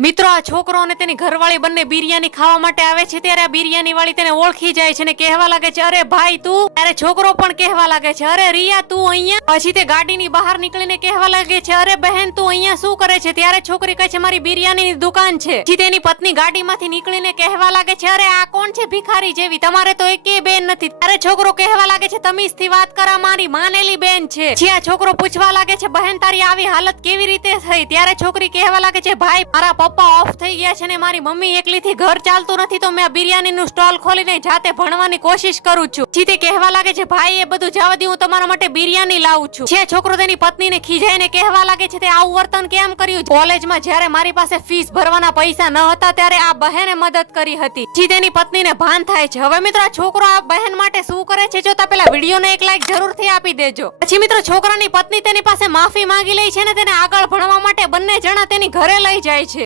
મિત્રો આ છોકરો અને તેની ઘરવાળી બંને બિરિયાની ખાવા માટે આવે છે ત્યારે આ બિરિયાની વાળી તેને ઓળખી જાય છે ને કહેવા લાગે છે, અરે ભાઈ તું. ત્યારે છોકરો પણ કહેવા લાગે છે, અરે રિયા તું અહીંયા. પછી તે ગાડીની બહાર નીકળીને કહેવા લાગે છે, અરે બહેન તું અહીંયા શું કરે છે. ત્યારે છોકરી કહે છે, મારી બિરિયાનીની દુકાન છે. પછી તેની પત્ની ગાડીમાંથી નીકળીને કહેવા લાગે છે, અરે આ કોણ છે ભિખારી જેવી, તમારે તો એકેય બેન નથી. ત્યારે છોકરો કહેવા લાગે છે, તમીઝથી વાત કરા, મારી માનેલી બેન છે. પછી આ છોકરો પૂછવા લાગે છે, બહેન તારી આવી હાલત કેવી રીતે થઈ. ત્યારે છોકરી કહેવા લાગે છે, ભાઈ મારા પપ્પા ઓફ થઈ ગયા છે ને મારી મમ્મી એકલીથી ઘર ચાલતું નથી તો મેં બિરિયાનીનું સ્ટોલ ખોલીને જાતે ભણવાની કોશિશ કરું છું. જીતે કહેવા લાગે છે, ભાઈ એ બધું જવા દે, હું તમારા માટે બિરિયાની લાવું છું. જે છોકરો તેની પત્નીને ખીજાઈને કહેવા લાગે છે, તે આવું વર્તન કેમ કર્યું. કોલેજમાં જ્યારે મારી પાસે ફીસ ભરવાના પૈસા ન હતા ત્યારે આ બહેને મદદ કરી હતી. જી તેની પત્નીને ભાન થાય છે. હવે મિત્રો આ છોકરો આ બહેન માટે શું કરે છે જોતા પહેલા વિડીયોને એક લાઈક જરૂરથી આપી દેજો. પછી મિત્રો છોકરાની પત્ની તેની પાસે માફી માંગી લે છે ને તેને આગળ ભણવા માટે બંને જણા તેની ઘરે લઈ જાય છે.